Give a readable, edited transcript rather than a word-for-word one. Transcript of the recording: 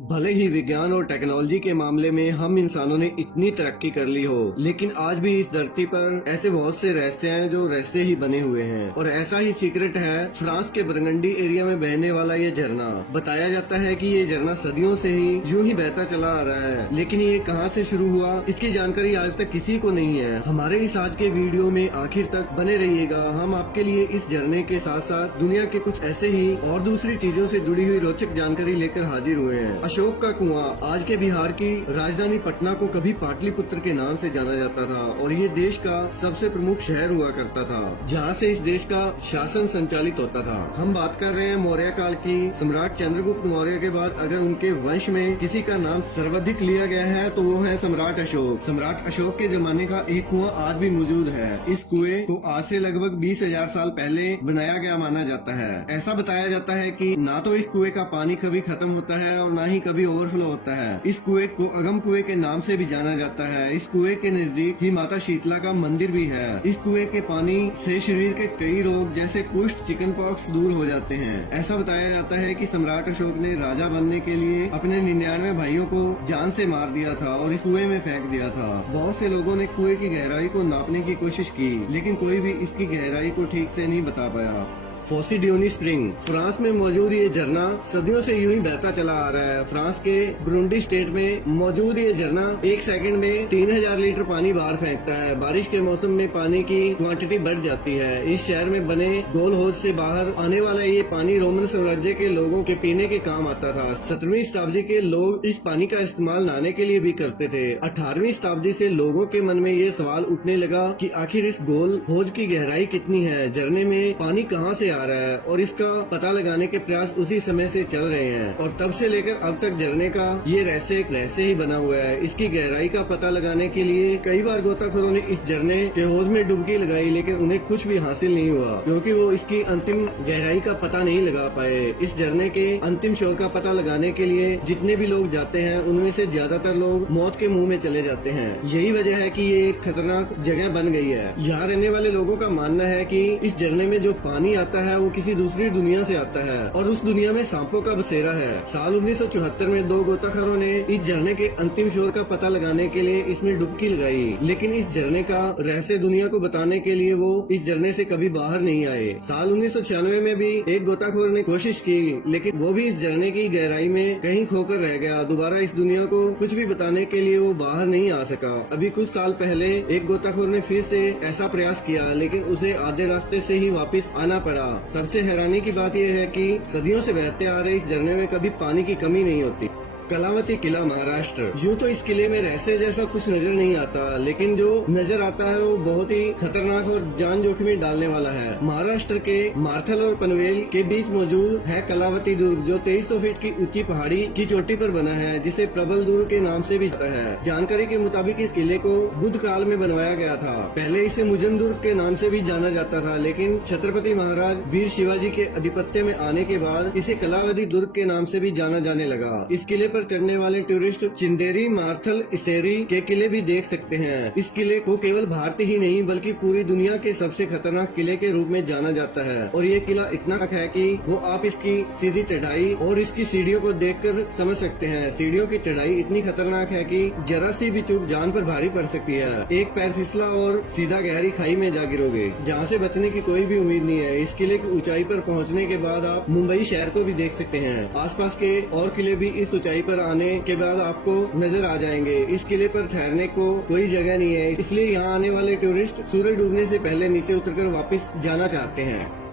भले ही विज्ञान और टेक्नोलॉजी के मामले में हम इंसानों ने इतनी तरक्की कर ली हो, लेकिन आज भी इस धरती पर ऐसे बहुत से रहस्य हैं जो रहस्य ही बने हुए हैं। और ऐसा ही सीक्रेट है फ्रांस के बरगंडी एरिया में बहने वाला ये झरना। बताया जाता है कि ये झरना सदियों से ही यूं ही बहता चला आ रहा है, लेकिन ये कहां से शुरू हुआ इसकी जानकारी आज तक किसी को नहीं है। हमारे इस आज के वीडियो में आखिर तक बने रहिएगा। हम आपके लिए इस झरने के साथ साथ दुनिया के कुछ ऐसे ही और दूसरी चीजों से जुड़ी हुई रोचक जानकारी लेकर हाजिर हुए हैं। अशोक का कुआं आज के बिहार की राजधानी पटना को कभी पाटलिपुत्र के नाम से जाना जाता था और ये देश का सबसे प्रमुख शहर हुआ करता था, जहाँ से इस देश का शासन संचालित होता था। हम बात कर रहे हैं मौर्य काल की। सम्राट चंद्रगुप्त मौर्य के बाद अगर उनके वंश में किसी का नाम सर्वाधिक लिया गया है तो वो है सम्राट अशोक। सम्राट अशोक के जमाने का एक कुआं आज भी मौजूद है। इस कुएं को आज से लगभग 20,000 साल पहले बनाया गया माना जाता है। ऐसा बताया जाता है कि ना तो इस कुएं का पानी कभी खत्म होता है और ना ही कभी ओवरफ्लो होता है। इस कुएं को अगम कुएं के नाम से भी जाना जाता है। इस कुएं के नजदीक ही माता शीतला का मंदिर भी है। इस कुएं के पानी से शरीर के कई रोग जैसे कुष्ठ, चिकन पॉक्स दूर हो जाते हैं। ऐसा बताया जाता है कि सम्राट अशोक ने राजा बनने के लिए अपने 99 भाइयों को जान से मार दिया था और इस कुएं में फेंक दिया था। बहुत से लोगों ने कुएं की गहराई को नापने की कोशिश की, लेकिन कोई भी इसकी गहराई को ठीक से नहीं बता पाया। फोसिडियोनी स्प्रिंग फ्रांस में मौजूद ये झरना सदियों से यूं ही बहता चला आ रहा है। फ्रांस के बुरुंडी स्टेट में मौजूद ये झरना एक सेकंड में 3000 लीटर पानी बाहर फेंकता है। बारिश के मौसम में पानी की क्वांटिटी बढ़ जाती है। इस शहर में बने गोल हौज से बाहर आने वाला ये पानी रोमन साम्राज्य के लोगों के पीने के काम आता था। 17वीं शताब्दी के लोग इस पानी का इस्तेमाल नहाने के लिए भी करते थे। 18वीं शताब्दी से लोगों के मन में ये सवाल उठने लगा कि आखिर इस गोल हौज की गहराई कितनी है, झरने में पानी कहाँ से आ रहा है, और इसका पता लगाने के प्रयास उसी समय से चल रहे हैं। और तब से लेकर अब तक झरने का ये रहस्य एक रहस्य ही बना हुआ है। इसकी गहराई का पता लगाने के लिए कई बार गोताखोरों ने इस झरने के हौज में डुबकी लगाई, लेकिन उन्हें कुछ भी हासिल नहीं हुआ क्योंकि वो इसकी अंतिम गहराई का पता नहीं लगा पाए। इस झरने के अंतिम शोर का पता लगाने के लिए जितने भी लोग जाते हैं उनमें से ज्यादातर लोग मौत के मुंह में चले जाते हैं। यही वजह है कि ये एक खतरनाक जगह बन गई है। यहाँ रहने वाले लोगों का मानना है कि इस झरने में जो पानी आता है वो किसी दूसरी दुनिया से आता है और उस दुनिया में सांपों का बसेरा है। साल 1974 में 2 गोताखोरों ने इस झरने के अंतिम शोर का पता लगाने के लिए इसमें डुबकी लगाई, लेकिन इस झरने का रहस्य दुनिया को बताने के लिए वो इस झरने से कभी बाहर नहीं आए। साल 1996 में भी एक गोताखोर ने कोशिश की, लेकिन वो भी इस झरने की गहराई में कहीं खोकर रह गया। दोबारा इस दुनिया को कुछ भी बताने के लिए वो बाहर नहीं आ सका। अभी कुछ साल पहले एक गोताखोर ने फिर से ऐसा प्रयास किया, लेकिन उसे आधे रास्ते से ही वापस आना पड़ा। सबसे हैरानी की बात यह है कि सदियों से बहते आ रहे इस झरने में कभी पानी की कमी नहीं होती। कलावती किला महाराष्ट्र। यूं तो इस किले में रहस्य जैसा कुछ नजर नहीं आता, लेकिन जो नजर आता है वो बहुत ही खतरनाक और जान जोखिम में डालने वाला है। महाराष्ट्र के मार्थल और पनवेल के बीच मौजूद है कलावती दुर्ग, जो 2300 फीट की ऊंची पहाड़ी की चोटी पर बना है, जिसे प्रबल दुर्ग के नाम से भी जाता है। जानकारी के मुताबिक इस किले को बुद्ध काल में बनवाया गया था। पहले इसे मुजन दुर्ग के नाम से भी जाना जाता था, लेकिन छत्रपति महाराज वीर शिवाजी के आधिपत्य में आने के बाद इसे कलावती दुर्ग के नाम से भी जाना जाने लगा। इस किले पर चढ़ने वाले टूरिस्ट चिंदेरी, मार्थल, इसेरी के किले भी देख सकते हैं। इस किले को केवल भारत ही नहीं बल्कि पूरी दुनिया के सबसे खतरनाक किले के रूप में जाना जाता है। और ये किला इतना है कि वो आप इसकी सीधी चढ़ाई और इसकी सीढ़ियों को देखकर समझ सकते हैं। सीढ़ियों की चढ़ाई इतनी खतरनाक है कि जरा सी भी चूक जान पर भारी पड़ सकती है। एक पैर फिसला और सीधा गहरी खाई में जा गिरोगे, जहाँ से बचने की कोई भी उम्मीद नहीं है। इस किले की ऊंचाई पर पहुँचने के बाद आप मुंबई शहर को भी देख सकते हैं। आसपास के और किले भी इस ऊंचाई पर आने के बाद आपको नजर आ जाएंगे। इस किले पर ठहरने को कोई जगह नहीं है, इसलिए यहाँ आने वाले टूरिस्ट सूरज डूबने से पहले नीचे उतरकर वापस जाना चाहते हैं।